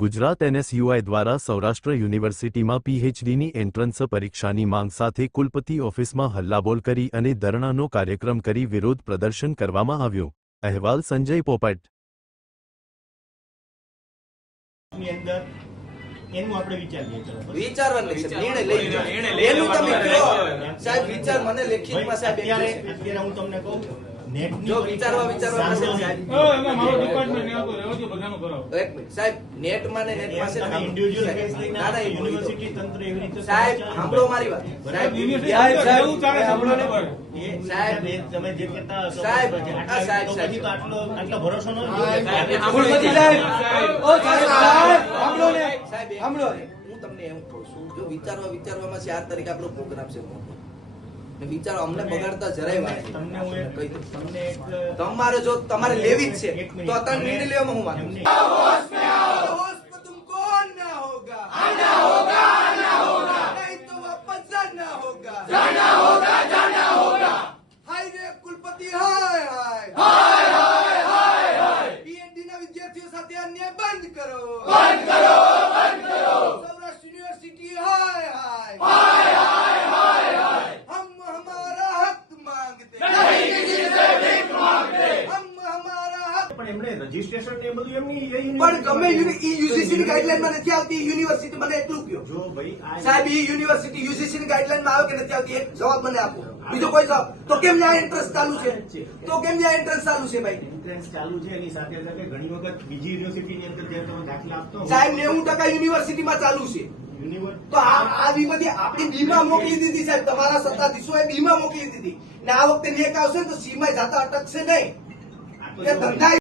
Gujarat NSUI દ્વારા સૌરાષ્ટ્ર યુનિવર્સિટીમાં PhDની entrance પરીક્ષાની માંગ સાથે કુલપતિ ઓફિસમાં હલ્લાબોલ કરી અને ધરણાનો કાર્યક્રમ કરી વિરોધ પ્રદર્શન કરવામાં આવ્યું. અહેવાલ સંજય પોપટ. એનું આપણે વિચારવાનું છે, નિર્ણય લઈ એનું તમે કહો સાહેબ. વિચાર મને લેખિતમાં સાહેબ અત્યારે હું તમને કહું જો વિચારવા સાહેબ મારો ડિપાર્ટમેન્ટ ને આવતો રહેજો બધાનો કરાવો. એક મિનિટ સાહેબ, નેટમાં ને નેટમાં છે ને ઇન્ડિવિડ્યુઅલ કેસ લઈને ના, ના, યુનિવર્સિટી તંત્ર એવી રીતે સાહેબ સાંભળો મારી વાત. સાહેબ એવું ચાલે સાંભળો ને સાહેબ તમે જે કહેતા હશો સાહેબ, પછી આ સાહેબ, તો પછી તો આટલો ભરોસો ન સાંભળો ને, હું તમને એમ કહું છું, જો વિચારવામાં 4 તારીખે આપણો પ્રોગ્રામ છે મોટો. વિચારો અમને બગાડતા જરાય વાત તમને હું કહી દઉં. તમને એક તમારે જો તમારે લેવી જ છે તો અત્યારે નિર્ણય લેવામાં હું માનું છું. होश पे तुमको आना होगा, नहीं तो वापस जाना होगा. हाय रे कुलपति, हाय PhD ના વિદ્યાર્થીઓ સાથે અન્યાય બંધ કરો. સૌરાષ્ટ્ર યુનિવર્સિટી હાય हम हमारा हक मांगते हम हमारा हक. પણ એમણે રજીસ્ટ્રેશન ને એ બધું એમની પણ ગમે યુજીસી ની ગાઈડલાઈન માં નથી આવતી. યુનિવર્સિટી મને એટલું કહો જો ભાઈ આ સાહેબ, એ યુનિવર્સિટી યુજીસી ની ગાઈડલાઈન માં આવે કે નથી આવતી? એક જવાબ મને આપો, બીજો કોઈ જવાબ. તો કેમ ન્યાય એન્ટ્રન્સ ચાલુ છે? ભાઈ એન્ટ્રન્સ ચાલુ છે એની સાથે સાથે ઘણી વખત બીજી યુનિવર્સિટીની અંદર જ્યારે તમે દાખલા આપતો હો, સાહેબ 90% યુનિવર્સિટીમાં ચાલુ છે. તો આ બધી આપણી બીમાં મોકલી દીધી સાહેબ, તમારા સત્તાધીશોએ બીમાં મોકલી દીધી ને આ વખતે લેક આવશે ને તો સીમાં જતા અટકશે નહીં. આ તો એ ધંધા